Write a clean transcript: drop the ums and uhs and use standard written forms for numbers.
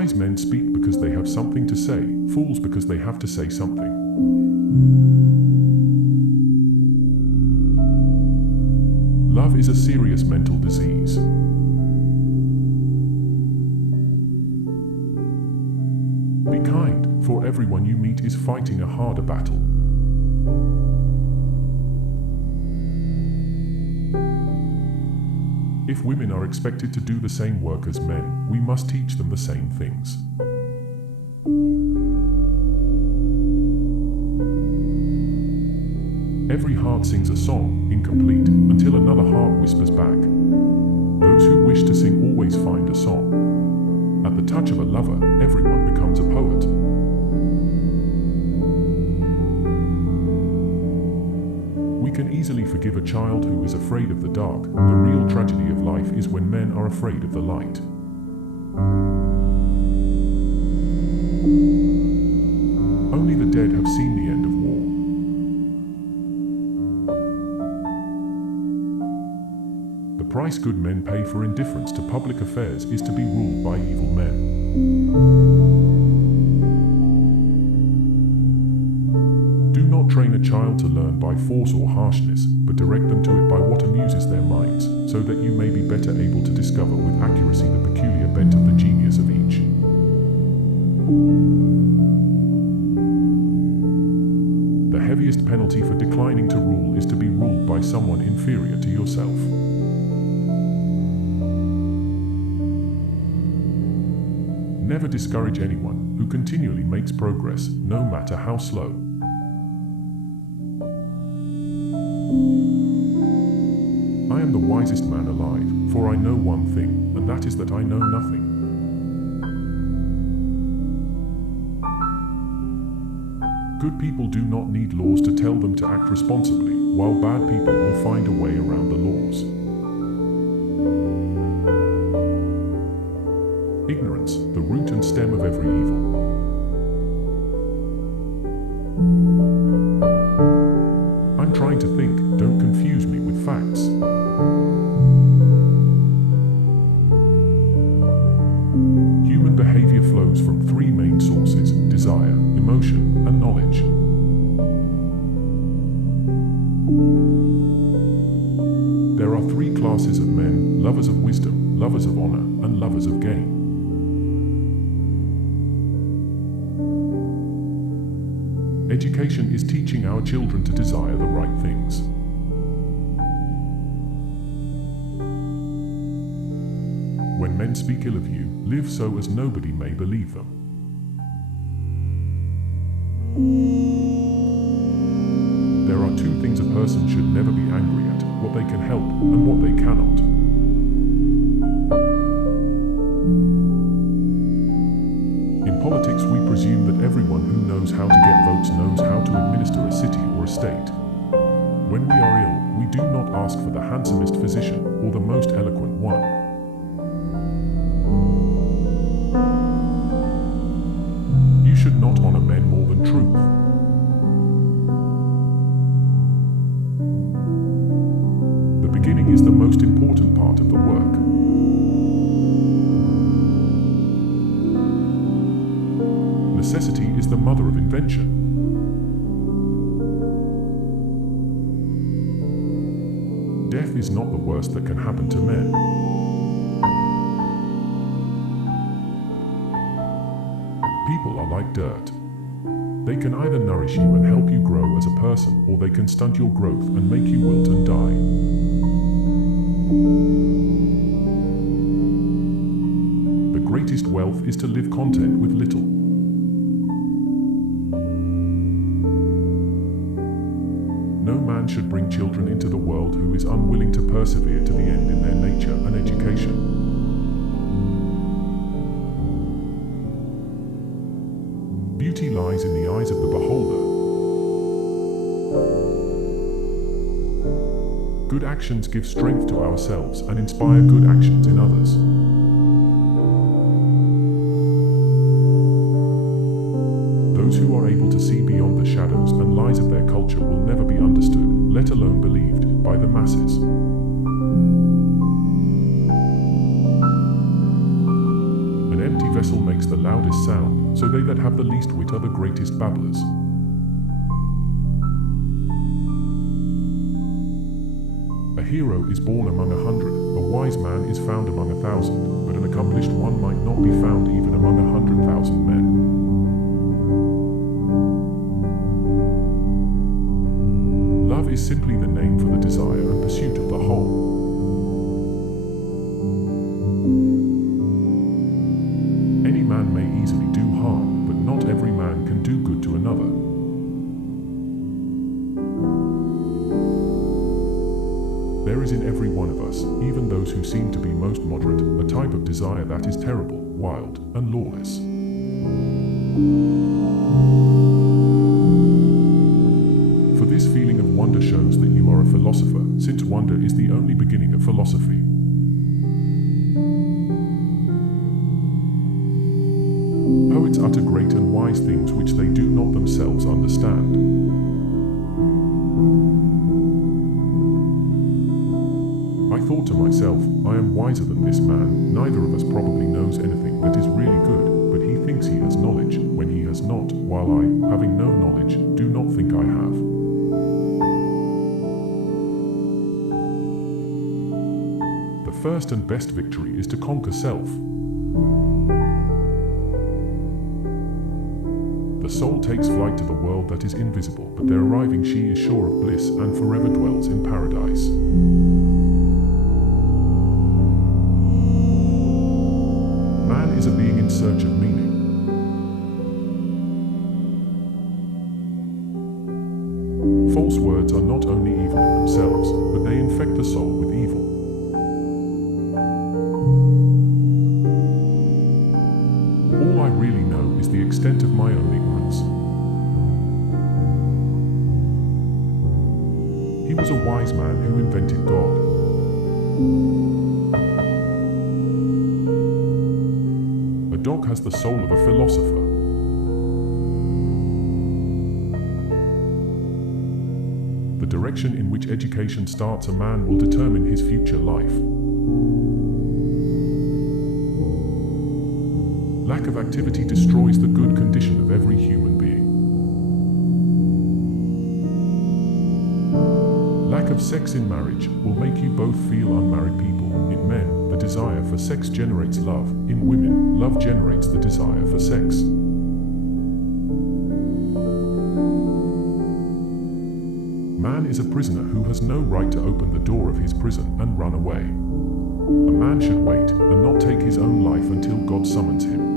Wise men speak because they have something to say, fools because they have to say something. Love is a serious mental disease. Be kind, for everyone you meet is fighting a harder battle. If women are expected to do the same work as men, we must teach them the same things. Every heart sings a song, incomplete, until another heart whispers back. Those who wish to sing always find a song. At the touch of a lover, everyone becomes a poet. We can easily forgive a child who is afraid of the dark. The real tragedy of life is when men are afraid of the light. Only the dead have seen the end of war. The price good men pay for indifference to public affairs is to be ruled by evil men. Do not train a child to learn by force or harshness, but direct them to it by what amuses their minds, so that you may be better able to discover with accuracy the peculiar bent of the genius of each. The heaviest penalty for declining to rule is to be ruled by someone inferior to yourself. Never discourage anyone who continually makes progress, no matter how slow. I am the wisest man alive, for I know one thing, and that is that I know nothing. Good people do not need laws to tell them to act responsibly, while bad people will find a way around the laws. Ignorance, the root and stem of every evil. I'm trying to think, don't confuse me with facts. Human behavior flows from three main sources: desire, emotion, and knowledge. There are three classes of men: lovers of wisdom, lovers of honor, and lovers of gain. Education is teaching our children to desire the right things. When men speak ill of you, live so as nobody may believe them. There are two things a person should never be angry at: what they can help and what they cannot. In politics, we presume that everyone who knows how to get votes knows how to administer a city or a state. When we are ill, we do not ask for the handsomest physician or the most eloquent one. You should not honor men more than truth. The beginning is the most important part of the work. Necessity is the mother of invention. Death is not the worst that can happen to men. People are like dirt. They can either nourish you and help you grow as a person, or they can stunt your growth and make you wilt and die. The greatest wealth is to live content with little. No man should bring children into the world who is unwilling to persevere to the end in their nature and education. Beauty lies in the eyes of the beholder. Good actions give strength to ourselves and inspire good actions in others. Those who are able to see beyond the shadows and lies of their culture will never be understood, let alone believed, by the masses. An empty vessel makes the loudest sound, so they that have the least wit are the greatest babblers. A hero is born among 100, a wise man is found among 1,000, but an accomplished one might not be found even among 100,000 men. Love is simply the name for the desire and pursuit of the whole. Any man may easily do harm, but not every man can do good to another. There is in every one of us, even those who seem to be most moderate, a type of desire that is terrible, wild, and lawless. For this feeling of wonder shows that you are a philosopher, since wonder is the only beginning of philosophy. Poets utter great and wise things which they do not themselves understand. I thought to myself, I am wiser than this man. Neither of us probably knows anything that is really good, but he thinks he has knowledge, when he has not, while I, having no knowledge, do not think I have. The first and best victory is to conquer self. The soul takes flight to the world that is invisible, but there arriving she is sure of bliss and forever dwells in paradise. Man is a being in search of meaning. False words are not only evil in themselves, but they infect the soul with evil. All I really know is the extent of my own ignorance. He was a wise man who invented God. A dog has the soul of a philosopher. The direction in which education starts a man will determine his future life. Lack of activity destroys the good condition of every human being. Lack of sex in marriage will make you both feel unmarried people. In men, the desire for sex generates love. In women, love generates the desire for sex. Man is a prisoner who has no right to open the door of his prison and run away. A man should wait and not take his own life until God summons him.